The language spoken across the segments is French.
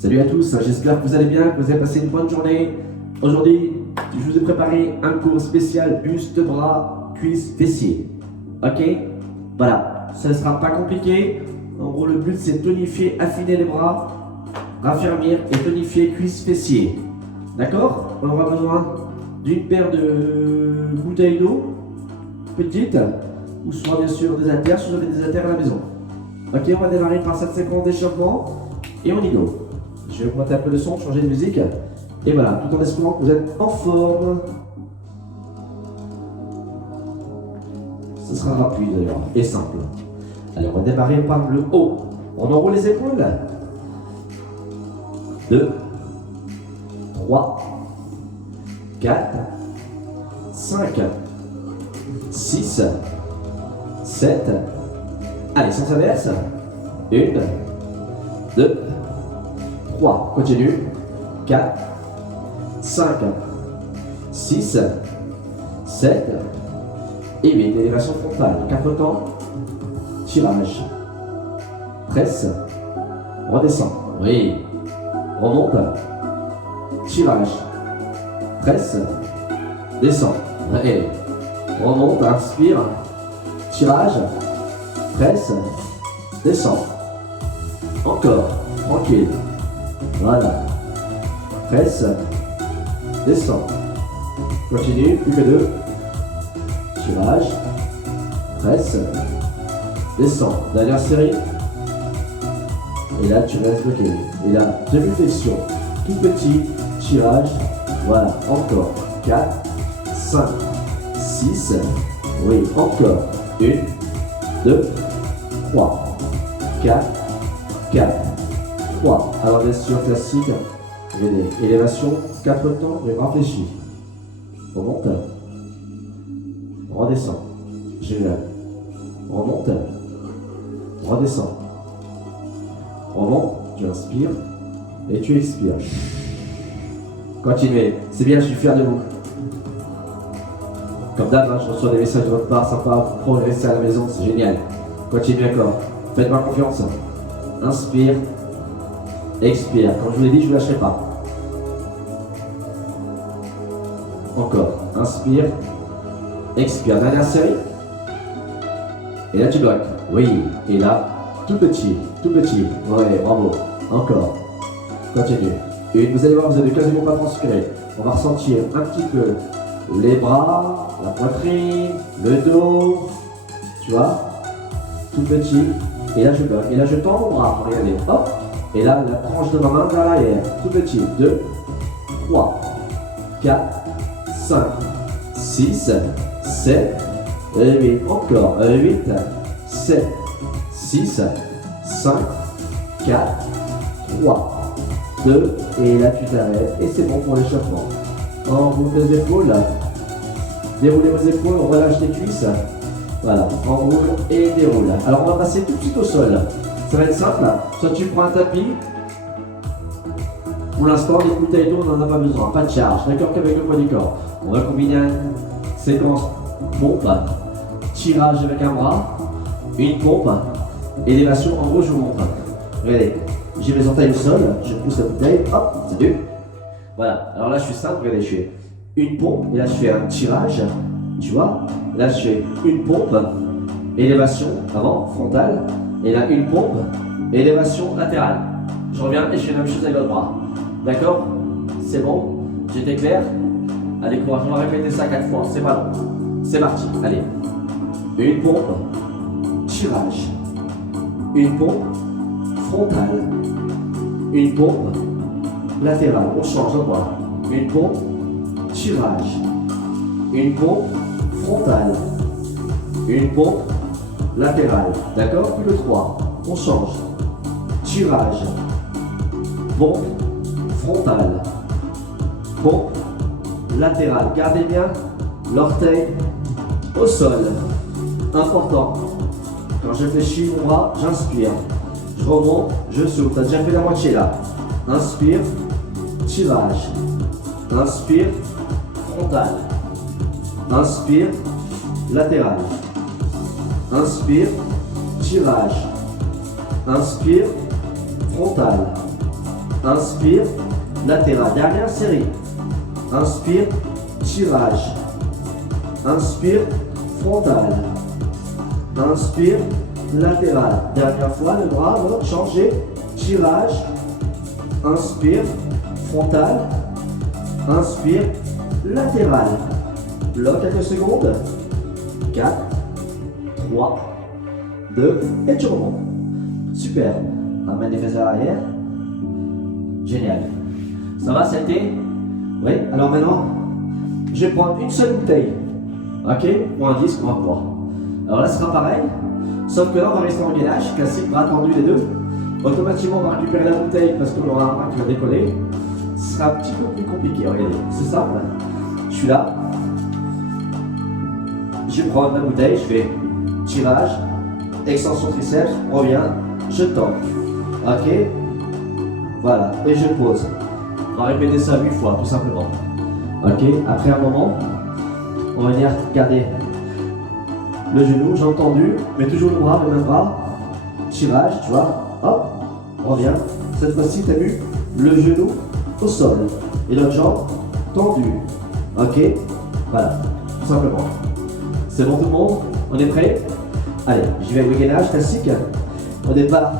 Salut à tous, j'espère que vous allez bien, que vous avez passé une bonne journée. Aujourd'hui, je vous ai préparé un cours spécial buste, bras, cuisses, fessiers. Ok? Voilà, ça ne sera pas compliqué. En gros, le but c'est tonifier, affiner les bras, raffermir et tonifier cuisses, fessiers. D'accord? On aura besoin d'une paire de bouteilles d'eau, petites, ou soit bien sûr des haltères, si vous avez des haltères à la maison. Ok, on va démarrer par cette séquence d'échauffement et on y go. Je vais augmenter un peu le son, changer de musique. Et voilà, tout en espérant que vous êtes en forme. Ce sera rapide d'ailleurs, et simple. Allez, on va démarrer par le haut. On enroule les épaules. 2, 3, 4, 5, 6, 7. Allez, sens inverse. 1, 2, 3, continue. 4, 5, 6, 7 et 8. Élévation frontale. 4 temps. Tirage. Presse. Redescend. Oui. Remonte. Tirage. Presse. Descend. Et remonte. Inspire. Tirage. Presse. Descend. Encore. Tranquille. Voilà. Presse. Descend. Continue. Plus que 2. Tirage. Presse. Descend. Dernière série. Et là, tu restes bloqué. Et là, demi-flexion. Tout petit. Tirage. Voilà. Encore. 4, 5, 6. Oui. Encore. 1, 2, 3, 4, 4, 3. Alors, bien sûr, classique. Élévation, 4 temps, mais rafraîchi. Remonte. Redescend. Génial. Remonte. Redescend. Remonte. Tu inspires. Et tu expires. Continuez. C'est bien, je suis fier de vous. Comme d'hab, je reçois des messages de votre part, sympa, vous progressez à la maison, c'est génial. Continuez encore. Faites-moi confiance. Inspire. Expire. Comme je vous l'ai dit, je ne vous lâcherai pas. Encore. Inspire. Expire. Dernière série. Et là, tu bloques. Oui. Et là, tout petit. Tout petit. Ouais, bravo. Encore. Continue. Et vous allez voir, vous n'avez quasiment pas transpiré. On va ressentir un petit peu les bras, la poitrine, le dos. Tu vois? Tout petit. Et là, je bloque. Et là, je tends mon bras. Regardez. Hop. Et là, la tranche de ma main vers l'arrière. Tout petit. 2, 3, 4, 5, 6, 7, 8. Encore. 8, 7, 6, 5, 4, 3, 2. Et là, tu t'arrêtes. Et c'est bon pour l'échauffement. Enroule les épaules. Déroulez vos épaules. On relâche les cuisses. Voilà. Enroule et déroule. Alors, on va passer tout de suite au sol. Ça va être simple, soit tu prends un tapis, pour l'instant les bouteilles d'eau on n'en a pas besoin, pas de charge, d'accord qu'avec le poids du corps. On va combiner une séquence pompe, tirage avec un bras, une pompe, élévation, en gros je vous montre. Regardez, j'ai mes orteils au sol, je pousse la bouteille, hop, salut. Voilà, alors là je suis simple, regardez, je fais une pompe, et là je fais un tirage, tu vois, là je fais une pompe, élévation avant, frontale, et là une pompe, élévation latérale. Je reviens et je fais la même chose avec l'autre bras. D'accord? C'est bon? J'étais clair? Allez, courage, on va répéter ça 4 fois, c'est pas long. C'est parti, allez. Une pompe, tirage. Une pompe, frontale. Une pompe, latérale. On change de bras. Une pompe, tirage. Une pompe, frontale. Une pompe, latérale, d'accord? Plus le 3, on change. Tirage, pompe, frontale, pompe, latérale. Gardez bien l'orteil au sol. Important. Quand je fléchis mon bras, j'inspire. Je remonte, je souffle. Tu as déjà fait la moitié là. Inspire, tirage. Inspire, frontale. Inspire, latérale. Inspire, tirage. Inspire, frontale. Inspire, latéral. Dernière série. Inspire, tirage. Inspire, frontal. Inspire, latéral. Dernière fois, le bras va changer. Tirage. Inspire, frontal. Inspire, latéral. Bloc quelques secondes. 4, 3, 2, et tu remontes. Super. Ramène les fesses à l'arrière. Génial. Ça va, ça a été? Oui. Alors maintenant, je vais prendre une seule bouteille. Ok? Ou un disque ou un poids. Alors là, ce sera pareil. Sauf que là, on va rester en gainage. Classique, bras tendus les deux. Automatiquement, on va récupérer la bouteille parce qu'on aura un bras qui va décoller. Ce sera un petit peu plus compliqué. Regardez. C'est simple. Je suis là. Je prends ma bouteille. Je fais tirage. Extension triceps. On revient. Je tends. Ok? Voilà. Et je pose. On va répéter ça 8 fois, tout simplement. Ok? Après un moment, on va venir garder le genou, j'ai entendu, mais toujours le bras, le même bras. Tirage, tu vois. Hop, on revient. Cette fois-ci, tu as vu le genou au sol. Et l'autre jambe tendue. Ok? Voilà, tout simplement. C'est bon tout le monde? On est prêt? Allez, j'y vais avec le gainage classique. Au départ,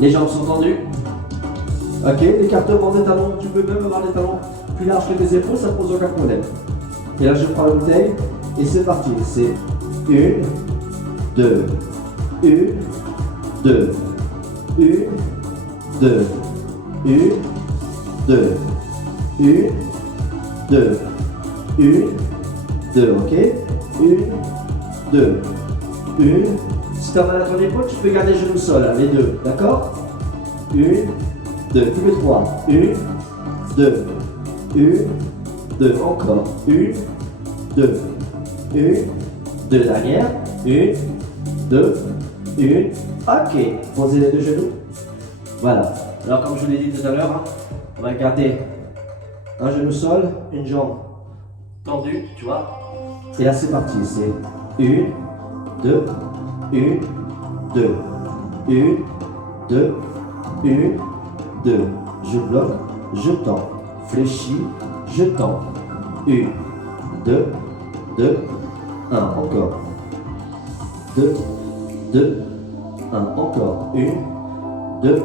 les jambes sont tendues. Ok, l'écartement des talons, tu peux même avoir les talons plus larges que tes épaules, ça ne pose aucun problème. Et là, je prends la bouteille et c'est parti. C'est 1, 2, 1, 2, 1, 2, 1, 2, 1, 2, 1, 2, ok? 1, 2, 1. Si tu as mal à ton épaule, tu peux garder le genou au sol, hein, les deux, d'accord? 1, 2, tous les trois. 1, 2, 1, 2, encore. 1, 2, 1, 2, dernière. 1, 2, 1. Ok, posez les deux genoux. Voilà. Alors comme je vous l'ai dit tout à l'heure, hein, on va garder un genou au sol, une jambe tendue, tu vois. Et là c'est parti, c'est 1, 2, 1, 2, 1, 2, 1, 2, je bloque, je tends, fléchis, je tends, 1, 2, 2, 1, encore, 2, 2, 1, encore, 1, 2,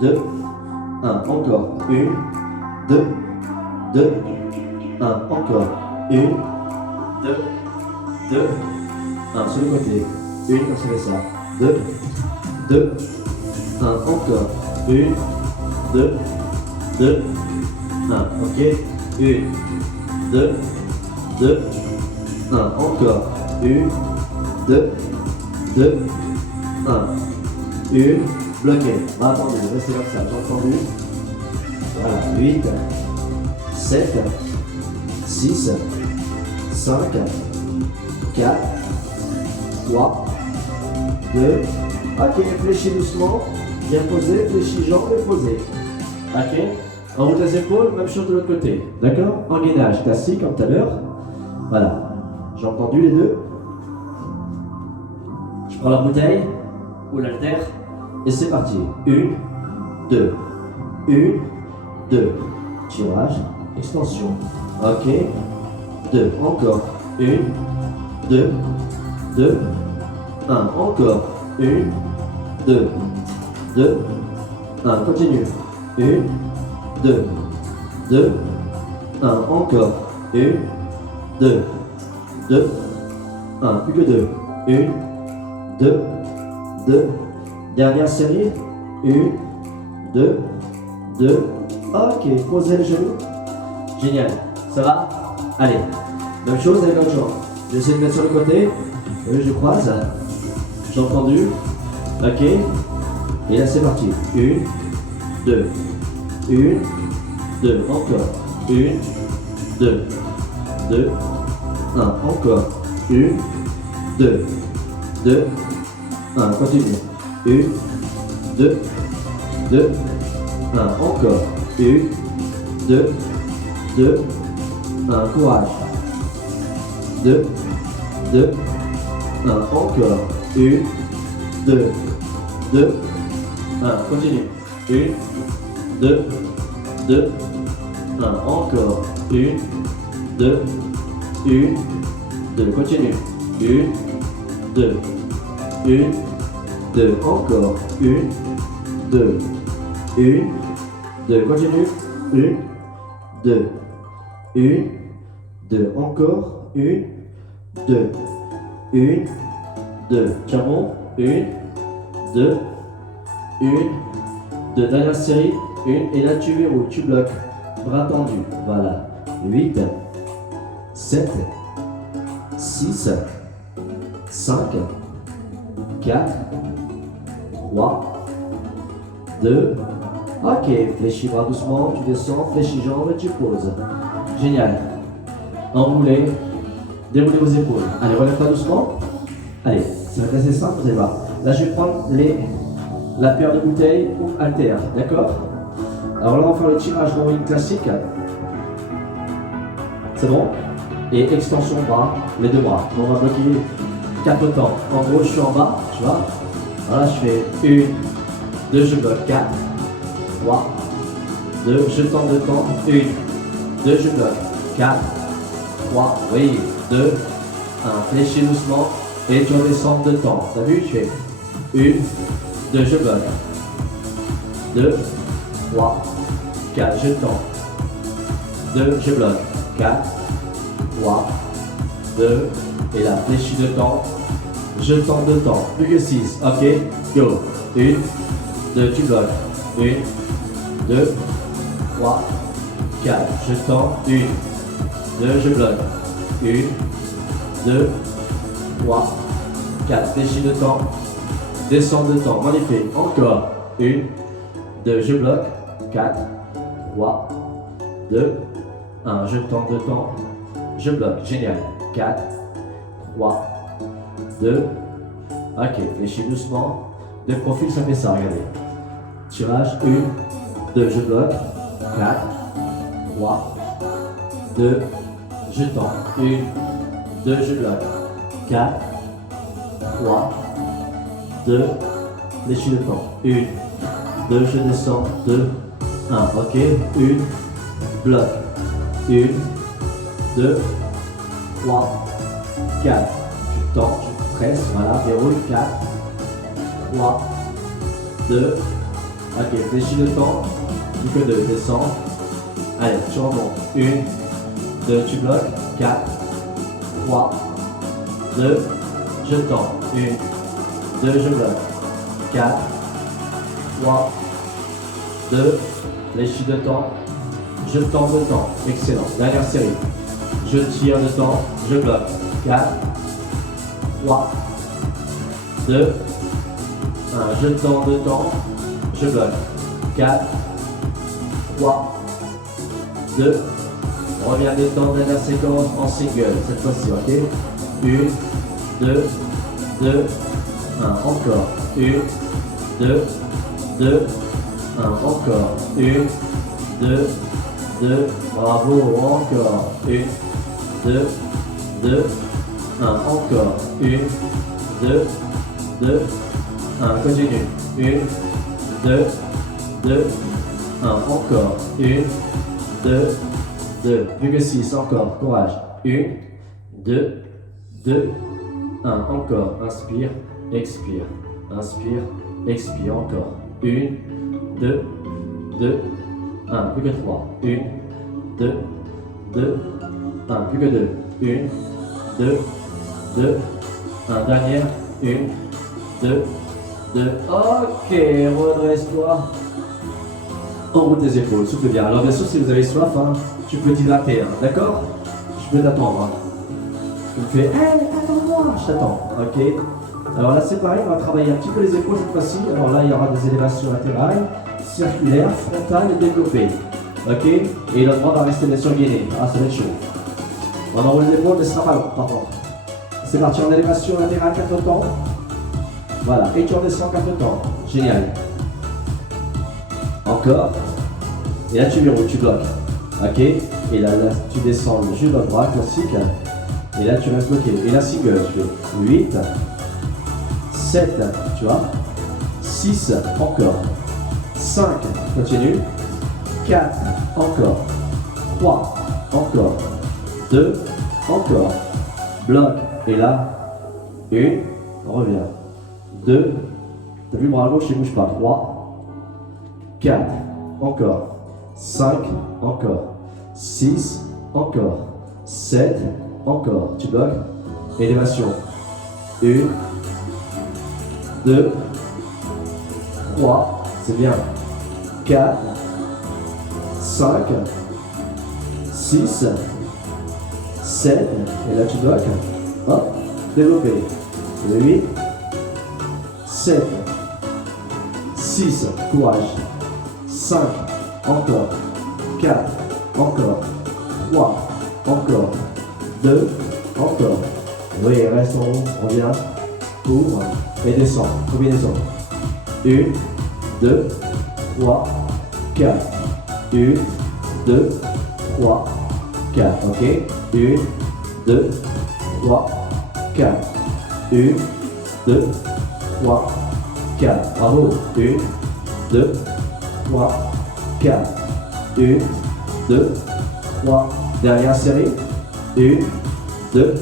2, 1, encore, 1, 2, 2, 1, encore, 1, 2, 2, 1, sur le côté, 1, comme ça fait ça, 2, 2, 1, encore, 1, 2, 2, 1, ok, 1, 2, 2, 1, encore, 1, 2, 2, 1, 1, bloqué, bras tendu, restez comme ça, j'ai entendu, voilà, 8, 7, 6, 5, 4, 3, 2, ok, fléchis doucement, bien posé, fléchis jambes et posé. Ok, en route les épaules, même chose de l'autre côté. D'accord? En gainage, classique comme tout à l'heure. Voilà. J'ai entendu les deux. Je prends la bouteille ou l'haltère et c'est parti. 1, 2, 1, 2. Tirage, extension. Ok. 2, encore. 1, 2, 2, 1, encore. 1, 2, 2, 1, continue. 1, 2, 2, 1, encore. 1, 2, 2, 1, plus que 2. 1, 2, 2. Dernière série. 1, 2, 2. Ok, posez le genou. Génial. Ça va? Allez. Même chose avec l'autre jambe. J'essaie de mettre sur le côté. Je croise. J'ai entendu. Ok. Et là c'est parti. 1, 2, 1, 2, encore. 1, 2, 2, 1, encore. 1, 2, 2, 1, continue. 1, 2, 2, 1, encore. 1, 2, 2, 1, courage. 2, 2, 1, encore. 1, 2, 2, 1, continue. 1, 2, 2, 1. Encore. 1, 2, 1, 2. Continue. 1, 2, 1, 2. Encore. 1, 2, 1, 2. Continue. 1, 2, 1, 2. Encore. 1, 2, 1, 2. Tiens bon. 1, 2, 1, 2. Dernière série. 1. Et là tu verrouilles, tu bloques. Bras tendus. Voilà. 8, 7, 6, 5, 4, 3, 2. Ok, fléchis bras doucement, tu descends, fléchis jambes et tu poses. Génial. Enroulez, déroulez vos épaules. Allez, relève-toi doucement. Allez, ça va être assez simple, vous allez voir. Là, je vais prendre la paire de bouteilles ou haltères, d'accord? Alors là, on va faire le tirage rowing classique. C'est bon? Et extension bras, les deux bras. On va bloquer 4 temps. En gros, je suis en bas, tu vois. Voilà, je fais 1, 2, je bloque 4, 3, 2, je tends 2 temps, 1, 2, je bloque 4, 3, oui, 2, 1, fléchis doucement et tu redescends 2 temps. T'as vu? Tu fais 1, 2, je bloque, 2, 3, 4, je tends, 2, je bloque, 4, 3, 2, et là, fléchis 2 temps, je tends 2 temps, plus que 6, ok, go, 1, 2, tu bloques, 1, 2, 3, 4, je tends, 1, 2, je bloque, 1, 2, 3, 4, fléchis 2 temps, descends 2 temps, magnifique, encore, 1, 2, je bloque, 4, 3, 2, 1, je tends 2 temps, je bloque, génial, 4, 3, 2, ok, fléchis doucement, de profil ça fait ça, regardez, tirage, 1, 2, je bloque, 4, 3, 2, je tends, 1, 2, je bloque, 4, 3, 2, fléchis le temps, 1, 2, je descends, 2, 1, ok, 1, bloc, 1, 2, 3, 4, tu tends, tu presses, voilà, déroule, 4, 3, 2, ok, fléchis le temps, plus que 2, descends, allez, tu remontes, 1, 2, tu bloques, 4, 3, 2, je tends, 1, 2, je bloque, 4, 3, 2, fléchis de temps, je tends de temps, excellent, dernière série, je tire de temps, je bloque, 4, 3, 2, 1, je tends de temps, je bloque, 4, 3, 2, reviens des temps, dernière séquence en single, cette fois-ci, ok, 1, 2, 2, 1, encore, 1, 2, 2, 1, encore, 1, 2, 2, bravo, encore, 1, 2, 2, 1, encore, 1, 2, 2, 1, continue, 1, 2, 2, 1, encore, 1, 2, 2, plus que 6, encore, courage, 1, 2, 2, 1, encore, inspire, expire, inspire, expire, encore, 1, 2, 2, 1, plus que 3, 1, 2, 2, 1, plus que 2, 1, 2, 2, 1, dernière, 1, 2, 2, ok, redresse-toi, enroule tes épaules, souffle bien. Alors bien sûr, si vous avez soif, hein, tu peux t'hydrater, hein, d'accord? Je peux t'attendre. Hein. Tu me fais, hey, attends-moi, je t'attends, ok? Alors là, c'est pareil, on va travailler un petit peu les épaules cette fois-ci. Alors là, il y aura des élévations latérales, circulaires, frontales et développées, ok? Et le bras va rester bien sûr gainé. Ah, ça va être chaud. On enroule les épaules, mais ce sera pas long, par contre. C'est parti en élévation latérale, 4 temps. Voilà, et tu redescends 4 temps. Génial. Encore. Et là, tu verrouilles, tu bloques. Ok? Et là, tu descends le jeu de bras classique. Et là, tu restes bloqué. Et là, single, tu fais 8, 7, tu vois? 6, encore. 5, continue. 4, encore. 3, encore. 2, encore. Bloc. Et là, 1, on revient. 2, t'as vu le bras gauche, il bouge pas. 3, 4, encore. 5, encore. 6, encore. 7, encore. Tu bloques. Élévation. 1, 2, 3, c'est bien. 4, 5, 6, 7, et là tu bloques. Hop, développé. 8, 7, 6, courage. 5, encore. 4, encore. 3, encore. 2, encore. Oui, reste en haut, on revient. Couvre et descend. Combinaison. 1, 2, 3, 4. 1, 2, 3, 4. Ok. 1, 2, 3, 4. 1, 2, 3, 4. Bravo. 1, 2, 3, 4. 1, 2, 3. Dernière série. 1, 2,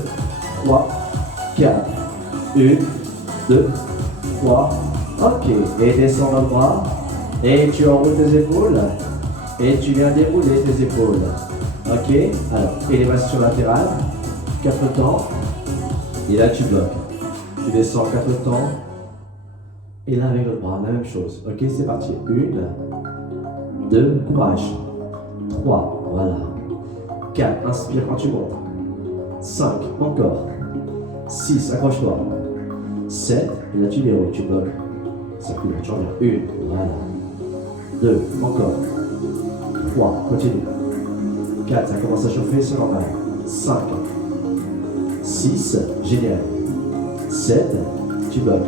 3, 4. 1, 2, 3. Ok. Et descends le bras. Et tu enroules tes épaules. Et tu viens dérouler tes épaules. Ok. Alors, élévation latérale. 4 temps. Et là, tu bloques. Tu descends 4 temps. Et là, avec l'autre bras, la même chose. Ok, c'est parti. 1, 2, courage. 3, voilà. 4, inspire quand tu montes. 5, encore. 6, accroche-toi. 7, et là tu verrouilles, tu bloques. Ça coule, tu reviens. 1, voilà. 2, encore. 3, continue. 4, ça commence à chauffer, c'est normal. 5, 6, génial. 7, tu bloques.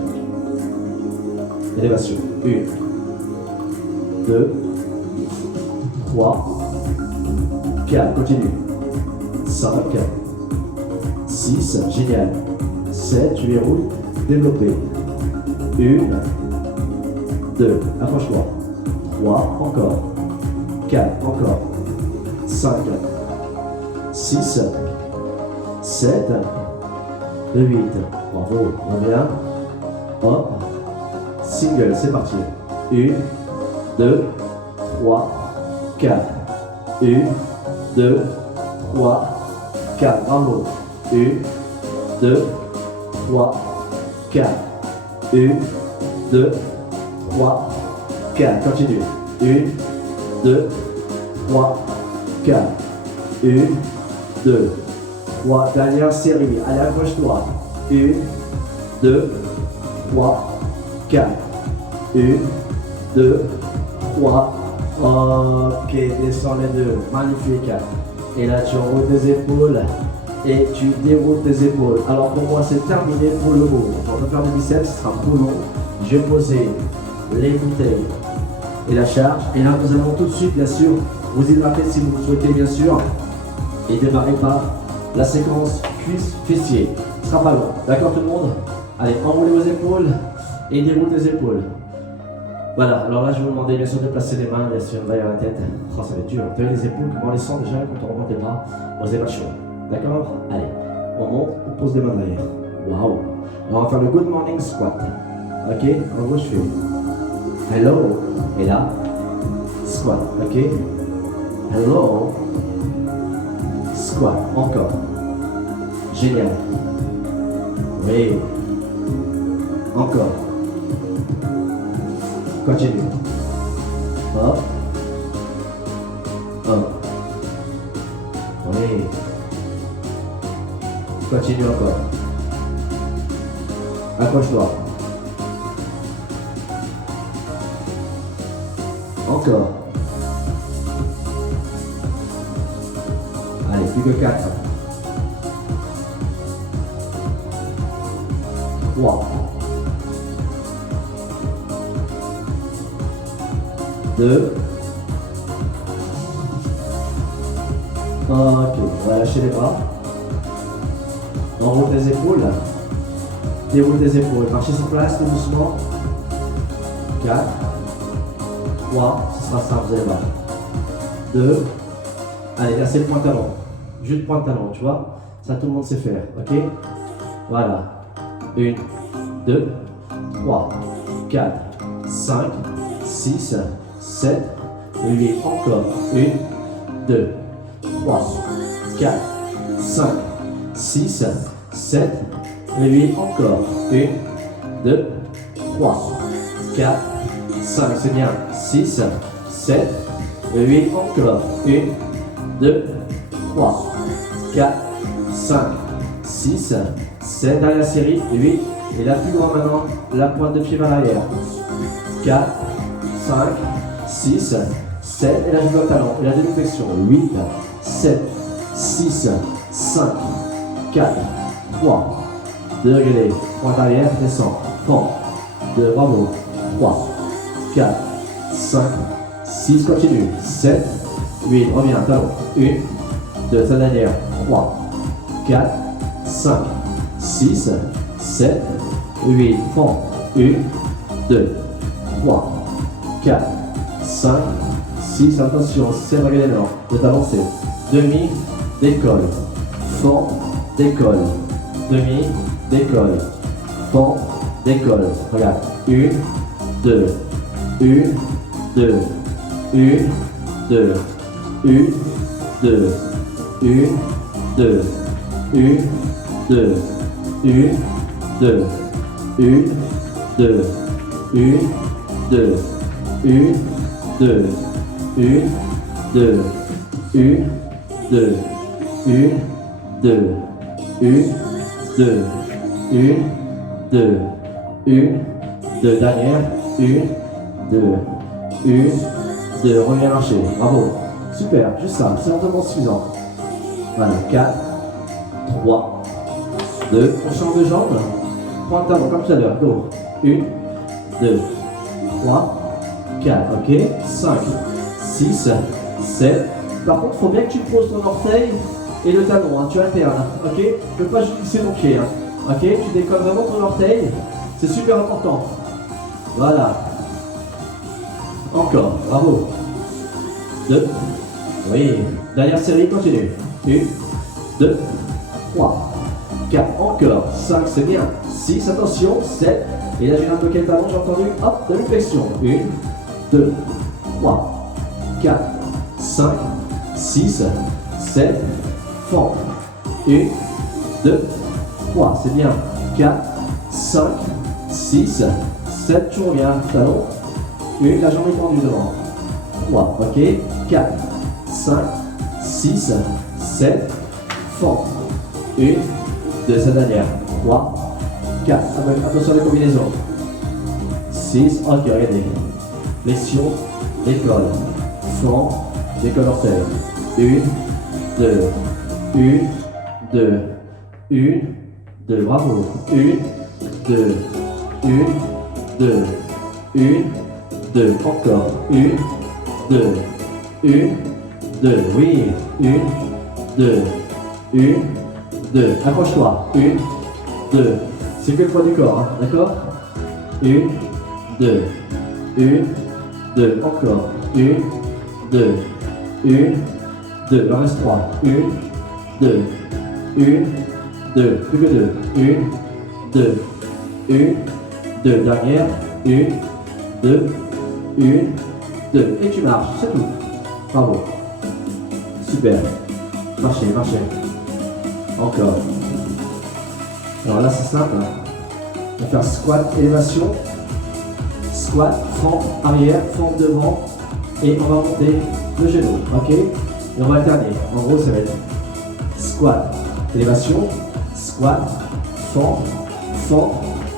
Élévation. 1, 2, 3, 4, continue. 5, 6, génial. 7, tu verrouilles, développé. 1, 2, approche-toi. 3, encore. 4, encore. 5, 6, 7, 8. Bravo, on revient. Hop. Single, c'est parti. 1, 2, 3, 4. 1, 2, 3, 4. Bravo. 1, 2, 3, 4. 1, 2, 3, 4. Continue. 1, 2, 3, 4. 1, 2, 3. Dernière série. Allez, accroche-toi. 1, 2, 3, 4. 1, 2, 3. Ok, descends les deux. Magnifique. Et là, tu enroules tes épaules. Et tu déroules tes épaules. Alors pour moi, c'est terminé pour le mot. On va faire le biceps, ce sera trop long. Je vais poser les bouteilles et la charge. Et là, nous allons tout de suite, bien sûr, vous hydrater si vous le souhaitez, bien sûr. Et démarrer par la séquence cuisse-fessier. Ce sera pas long. D'accord tout le monde? Allez, enroulez vos épaules et déroulez tes épaules. Voilà, alors là, je vais vous demander bien sûr de placer les mains, bien sûr, derrière la tête. Oh, ça va être dur. Vous voyez les épaules, comment on les sent déjà quand on remonte les bras? On se débat chaud. D'accord? Allez, on monte, on pose les mains derrière. Waouh! On va faire le good morning squat. Ok? En gros, je fais hello. Et là, squat. Ok? Hello. Squat. Encore. Génial. Oui. Encore. Continue. Hop. Hop. Oui. Continue encore. Accroche-toi. Encore. Allez, plus que 4. 3. 2. Ok, on va lâcher les bras. Enroule tes épaules. Déroule tes épaules. Marchez sur place tout doucement. 4. 3. Ce sera simple, vous allez voir. 2. Allez, là c'est le point talon. Juste point talon, tu vois. Ça tout le monde sait faire, ok? Voilà. 1, 2, 3, 4, 5, 6, 7, 8. Encore. 1, 2, 3, 4, 5, 6, 7, 8. Encore. 1, 2, 3, 4, 5. C'est bien. 6, 7, 8. Encore. 1, 2, 3, 4, 5, 6, 7. Dernière série. 8. Et la plus grande maintenant. La pointe de pied vers l'arrière. 4, 5, 6, 7. Et là je vais au talon. Et la demi-flexion. 8, 7, 6, 5, 4, 3, 2. Regardez. Pointe arrière. Descend. Fond. 2. Bravo. 3, 4, 5, 6. Continue. 7, 8. Reviens. Talon. 1, 2. Sa dernière. 3, 4, 5, 6, 7, 8. Fond. 1, 2, 3, 4, 5, 6. Attention. C'est regardez maintenant. Le talon c'est demi, décolle. Fond, décolle. Demi, décolle. Fond, décolle. Regarde. 1, 2, 1, 2, 1, 2, 1, 2, 1, 2, 1, 2, 1, 2, 1, 2, 1, 2, 1, 2, 1, 2, 1, 2, 1, 2, 1, 2, 1, 2, 1, 2, dernière, 1, 2, 1, 2, reviens marcher, bravo, super, juste ça, c'est amplement suffisant. Voilà, 4, 3, 2, on change de jambe, point de talon comme tout à l'heure, go, 1, 2, 3, 4, ok, 5, 6, 7, par contre, il faut bien que tu poses ton orteil et le talon, hein, tu alternes, ok, tu ne peux pas juste glisser ton pied, hein, ok, tu décolles vraiment ton orteil, c'est super important, voilà, encore, bravo, 2, oui, dernière série, continue, 1, 2, 3, 4, encore, 5, c'est bien, 6, attention, 7, et là j'ai un bloqué le talon, j'ai entendu, hop, demi-flexion, 1, 2, 3, 4, 5, 6, 7, fond, 1, 2, 3, c'est bien, 4, 5, 6, 7, tu reviens, talon, 1, la jambe est tendue devant, 3, ok, 4, 5, 6, 7, fond, 1, 2, sa dernière, 3, 4, attention à la combinaison, 6, ok, regardez, flexion, décolle, fond, décolle orteil, 1, 2, 1, 2, 1, 2, bravo, 1, 2, 1, 2, 1, 2, encore, 1, 2, 1, 2, oui, 1, 2, 1, 2, accroche-toi, 1, 2, c'est que le poids du corps, hein, d'accord, 1, 2, 1, 2, encore, 1, 2, 1, 2, il en reste 3, 1, 2, 1, 2, plus que 2, 1, 2, 1, 2, dernière, 1, 2, 1, 2, et tu marches, c'est tout, bravo, super, marchez, marchez, encore, alors là c'est simple, on va faire squat, élévation, squat, fond, arrière, fond, devant, et on va monter le genou, ok, et on va alterner, en gros ça va être squat, élévation, squat, fond, fond,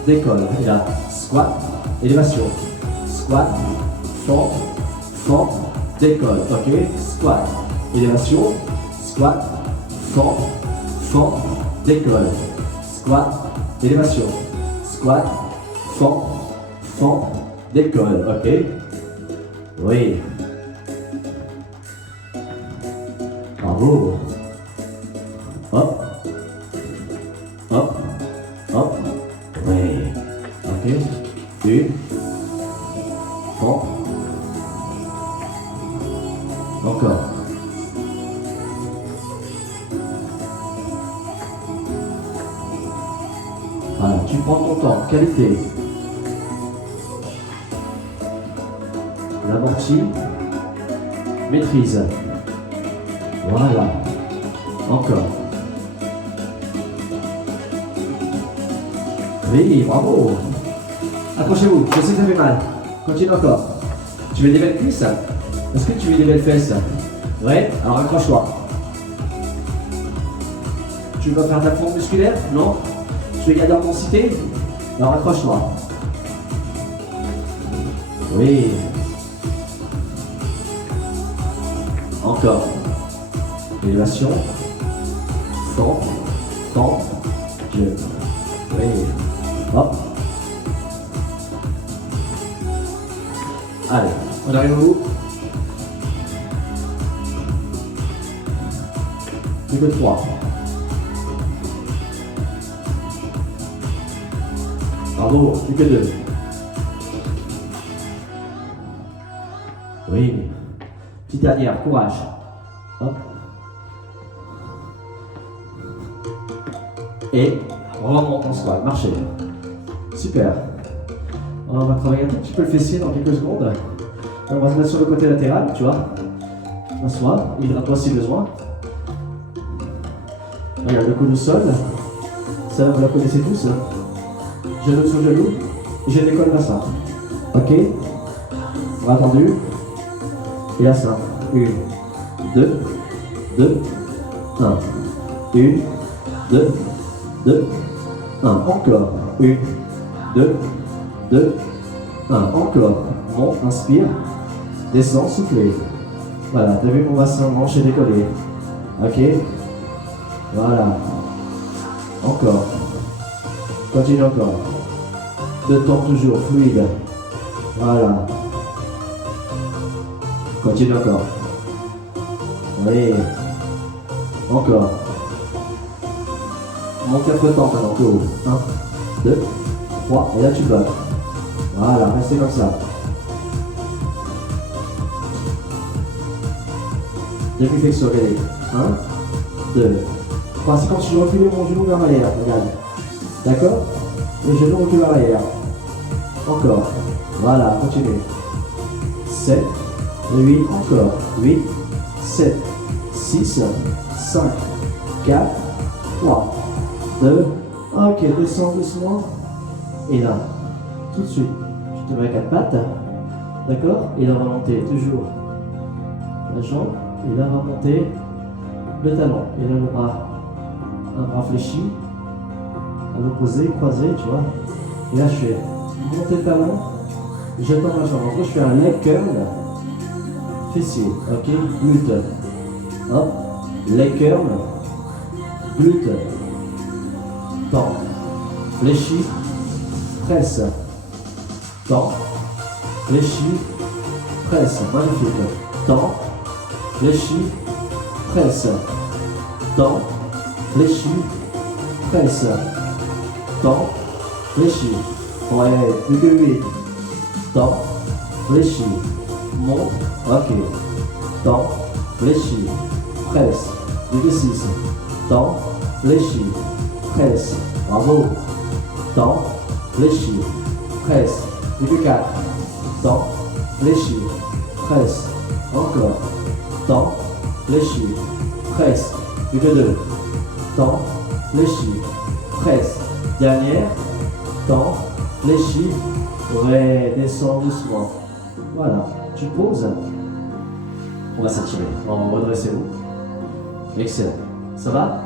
décolle, et là, squat, élévation, squat, fond, fond, décolle, ok, squat, élévation, squat, fond, fond, décolle, squat, élévation, squat, fond, fond, décolle, ok, oui, bravo, hop, hop, hop, oui, ok, 1, fond, Encore. Voilà, tu prends ton temps, qualité. L'amorti, maîtrise. Voilà. Encore. Oui, bravo. Accrochez-vous, je sais que ça fait mal. Continue encore. Tu veux des belles cuisses? Est-ce que tu veux des belles fesses? Ouais, alors accroche-toi. Tu veux faire ta fonte musculaire? Non? Tu veux garder l'intensité? Alors accroche-toi. Oui. Encore. Élévation. Fond. Fond. Dieu. Oui. Hop. Allez, on arrive au bout. Plus que 3. Bravo, plus que 2. Oui. Petite dernière, courage. Hop. Et remonte en squat, marchez. Super. On va travailler un tout petit peu le fessier dans quelques secondes. On va se mettre sur le côté latéral, tu vois. Assois, hydrate-toi si besoin. Regarde le coude au sol. Ça, vous la connaissez tous. Genou sur genou. Je décolle vers ça. Ok. Bras tendu. Et là, ça. 1, 2, 2, 1. 1, 2, 2, 1. Encore. 1, 2, 2, 1. Encore. Monte, inspire. Descends, soufflez. Voilà, t'as vu mon bassin, manche et décollé. Ok. Voilà. Encore. Continue encore. 2 temps toujours, fluide. Voilà. Continue encore. Oui. Encore. Monte 4 temps maintenant, tout haut. 1, 2, 3, et là tu bloques. Voilà, restez comme ça. Demi flexion, regardez. 1, 2, 3. C'est comme si je reculais mon genou vers l'arrière, regarde. D'accord? Les genoux reculent vers l'arrière. Encore. Voilà, continuez. 7, 8, encore. 8, 7, 6, 5, 4, 3, 2. Ok, descends doucement. Et là, tout de suite, tu te mets à 4 pattes. D'accord? Et là, remonter toujours la jambe. Et là, remonter le talon. Et là, le bras. Un bras fléchi. À l'opposé, croisé, tu vois. Et là, je fais monter le talon. Je tends ma jambe. En gros, je fais un leg curl. Fessier. Ok? Glute. Hop. Leg curl. Glute. Tend. Fléchi. Presse. Tend. Fléchi. Presse. Magnifique. Tend. Fléchi. Presse. Tend. Fléchi. Presse. Tend. Fléchi. Ouais, plus que 8. Tend. Fléchi. Monte. Ok. Tend. Fléchi. Presse. Plus que 6. Tend. Fléchi. Presse. Bravo. Tend. Fléchi. Presse. Plus que 4. Tend. Fléchi. Presse. Encore. Tend. Fléchi. Presse. Plus que 2. Tend. Fléchi. Presse. Dernière. Tend. Fléchi. Ouais, descends doucement. Voilà. Tu poses. On va s'attirer. Redressez-vous. Excellent. Ça va?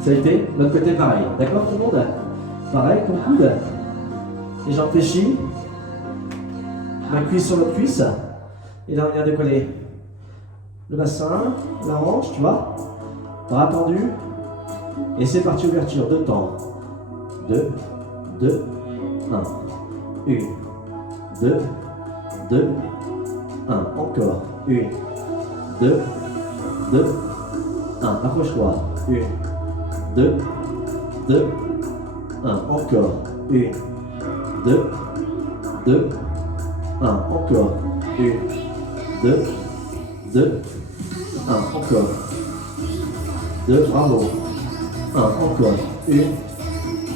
Ça a été? L'autre côté pareil. D'accord tout le monde? Pareil, ton coude. Les jambes fléchies. Ma cuisse sur l'autre cuisse. Et là on vient décoller le bassin, la hanche, tu vois. Bras tendus. Et c'est parti, ouverture. 2 temps. 2, 2, 1. 1, 2, 2, 1. Encore. 1, 2, 2, 1. Accroche-toi. 1, 2, 2, 1. Encore. 1, 2, 2, 1. Encore. 1, 2, 2, 1, encore. 2, bravo. 1, encore. 1,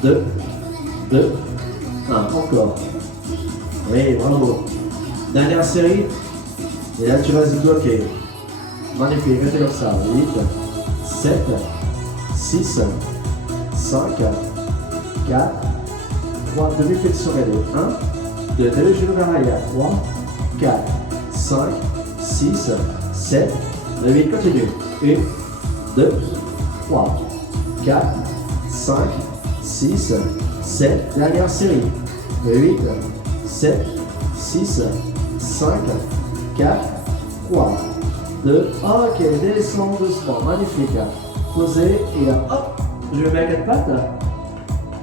2, 2, 1, encore. Oui, bravo. Dernière série. Et là, tu vas se bloquer. Magnifique, restez comme ça. 8, 7, 6, 5, 4, 3, demi-flexion et 2. 1, 2, le genou vers l'arrière. 3, 4, 5, 6, 7, 8, continue. 1, 2, 3, 4, 5, 6, 7, dernière série. 8, 7, 6, 5, 4, 3, 2, ok, descends doucement, magnifique. Posez et là, hop, je vais mettre 4 pattes.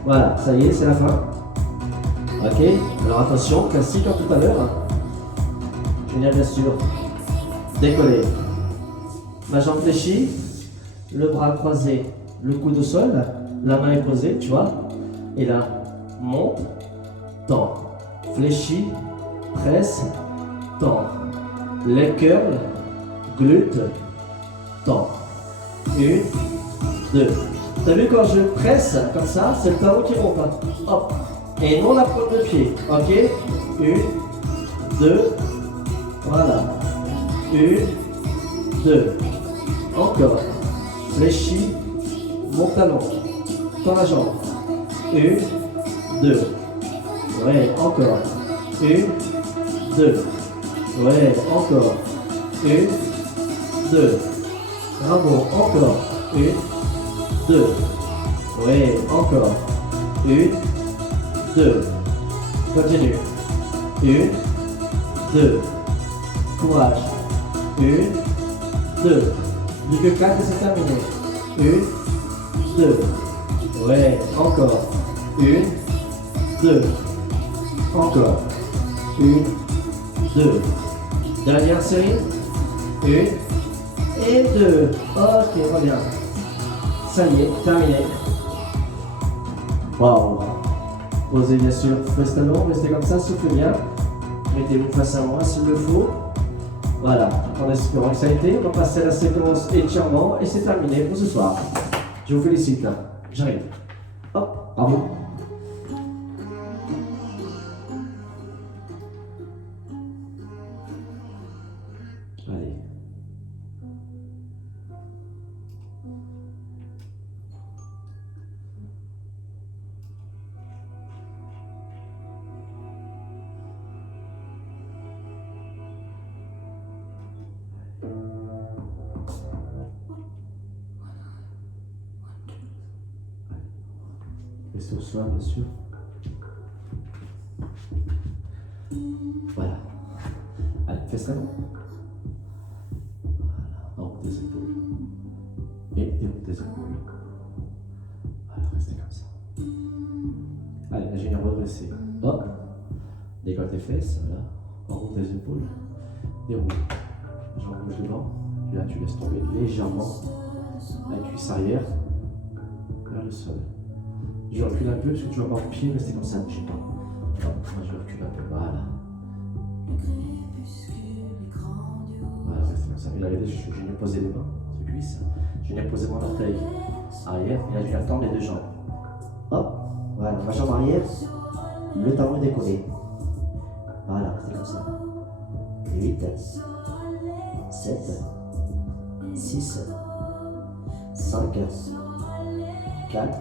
Voilà, ça y est, c'est la fin. Ok, alors attention, classique comme tout à l'heure. Je viens bien sûr décoller. Ma jambe fléchie, le bras croisé, le coude au sol, la main est posée, tu vois. Et là, monte, tend, fléchit, presse, tend. Les curls, glutes, tend. 1, 2. T'as vu quand je presse comme ça, c'est le talon qui monte. Hop. Et non la pointe de pied. Ok. 1, 2. Voilà. 1, 2. Encore. Fléchis. Mon talon. Tends la jambe. 1, 2. Ouais, encore. 1, 2. Ouais, encore. 1, 2. Bravo, encore. 1, 2. Ouais, encore. 1, 2. Continue. 1, 2. Courage. 1, 2. Plus que 4 et c'est terminé. 1, 2. Ouais, encore. 1, 2. Encore. 1, 2. Dernière série. 1 et 2. Ok, reviens. Ça y est, terminé. Waouh. Posez bien sûr, restez long, restez comme ça, soufflez bien. Mettez-vous face à moi s'il le faut. Voilà, en espérant que ça a été, on va passer à la séquence étirement et c'est terminé pour ce soir. Je vous félicite. J'arrive. Hop, bravo. Allez. Restez au soir, bien sûr. Voilà. Allez, fais ça. Voilà. Enroule tes épaules. Et déroule tes épaules. Voilà, restez comme ça. Allez, l'ingénieur redressé. Hop. Décolle tes fesses. Voilà. Enroule tes épaules. Déroule. Jambe gauche devant. Et là, tu laisses tomber légèrement la cuisse arrière vers le sol. Je recule un peu parce que tu vas avoir le pied, rester comme ça, ne bougez pas. Hop, moi je recule un peu, voilà. Voilà, restez comme ça. Et là, regardez, je viens poser les mains sur les cuisses. Je viens poser mon orteil arrière, et là je viens tendre les deux jambes. Hop, voilà, ma jambe arrière, le talon est décollé. Voilà, restez comme ça. 8, 7, 6, 5, 4,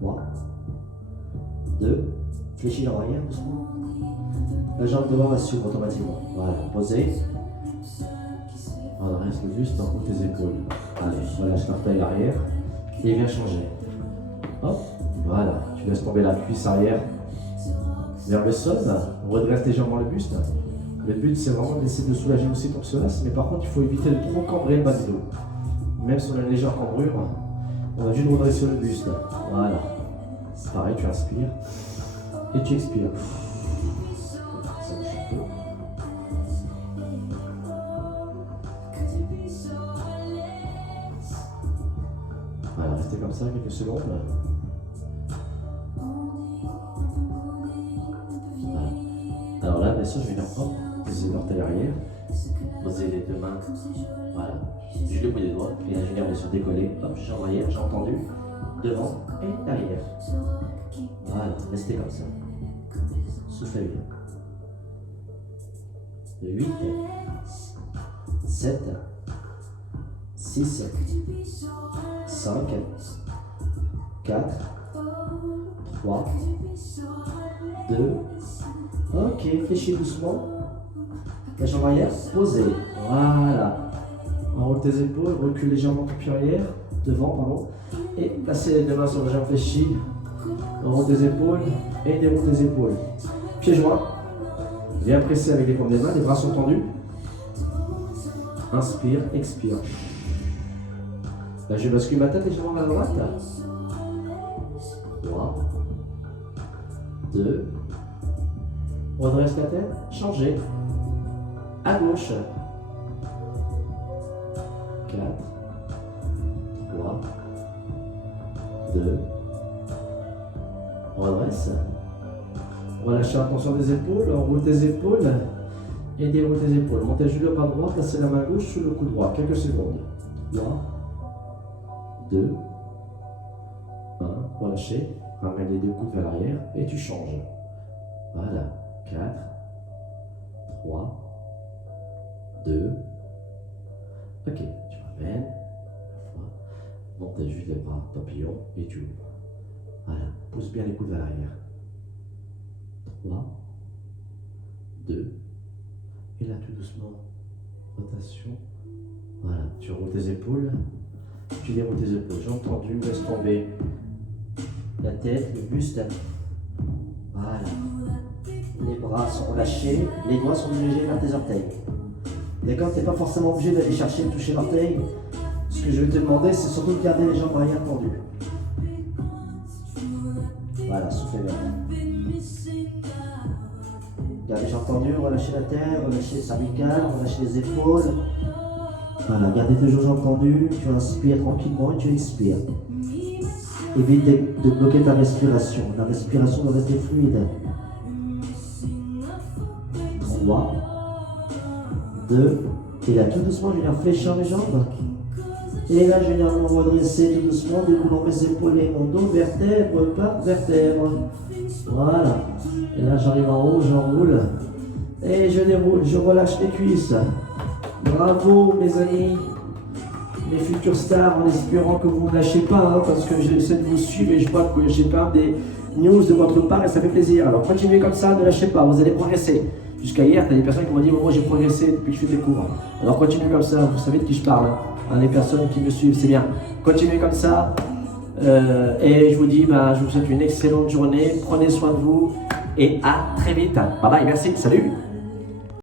3, 2, fléchis dans l'arrière doucement. La jambe devant va suivre automatiquement. Voilà, posez. Voilà, reste juste en haut de tes épaules. Allez, relâche l'orteil arrière et viens changer. Hop, voilà, tu laisses tomber la cuisse arrière vers le sol. Redresse légèrement le buste. Le but c'est vraiment d'essayer de soulager aussi ton psoas, mais par contre il faut éviter de trop cambrer le bas du dos. Même si on a une légère cambrure, on va juste redresser le buste. Voilà. C'est pareil, tu inspires et tu expires. Ça bouge un peu. Voilà, restez comme ça quelques secondes. Voilà. Alors là, bien sûr, je vais venir prendre les orteils arrière Posez les deux mains. Voilà. Je le bout des doigts. L'imaginaire bien sûr décollé. Hop, jambe arrière, j'ai entendu. Devant et derrière. Voilà, restez comme ça. Soufflez bien. 8, 7, 6, 5, 4, 3, 2. Ok, fléchis doucement. La jambe arrière, posez. Voilà. Enroule tes épaules, recule légèrement ton pied arrière, devant, pardon. Et placez les deux mains sur la jambe fléchie. Enroule tes épaules et déroule tes épaules. Pieds joints. Viens presser avec les paumes des mains, les bras sont tendus. Inspire, expire. Là, je bascule ma tête légèrement vers la droite. 3, 2. Redresse la tête, changez. À gauche. 4, 3, 2. Redresse. Relâchez la tension des épaules, enroule tes épaules et déroule tes épaules. Montez juste le bras droit, placez la main gauche sous le cou droit. Quelques secondes. 3, 2, 1. Relâchez. Ramène les deux coudes vers l'arrière et tu changes. Voilà. 4, 3, 2. Ok. Tu ramènes. Montez juste les bras papillon et tu ouvres. Voilà. Pousse bien les coudes vers l'arrière. 3, 2, et là tout doucement, rotation, voilà, tu roules tes épaules, tu déroules tes épaules, jambes tendues, laisse tomber la tête, le buste, voilà, les bras sont relâchés, les doigts sont dirigés vers tes orteils, d'accord, tu n'es pas forcément obligé d'aller chercher le toucher l'orteil, ce que je vais te demander c'est surtout de garder les jambes arrière tendues, voilà, soufflez bien. Gardez les jambes tendues, relâchez la terre, relâchez les cervicales, relâchez les épaules. Voilà, gardez toujours les jambes tendues, tu inspires tranquillement et tu expires. Évite de bloquer ta respiration. La respiration doit rester fluide. 3, 2, et là tout doucement, je viens fléchir mes jambes. Et là, je viens me redresser tout doucement, déroulant mes épaules et mon dos, vertèbre par vertèbre. Voilà. Et là, j'arrive en haut, j'enroule. Et je déroule, je relâche les cuisses. Bravo, mes amis, mes futurs stars, en espérant que vous ne lâchez pas, hein, parce que j'essaie de vous suivre et je vois que j'ai pas des news de votre part et ça fait plaisir. Alors, continuez comme ça, ne lâchez pas, vous allez progresser. Jusqu'à hier, tu as des personnes qui m'ont dit moi j'ai progressé depuis que je fais des cours. Alors, continuez comme ça, vous savez de qui je parle. Hein, les personnes qui me suivent, c'est bien. Continuez comme ça. Et je vous dis, je vous souhaite une excellente journée. Prenez soin de vous et à très vite. Bye bye, merci, salut.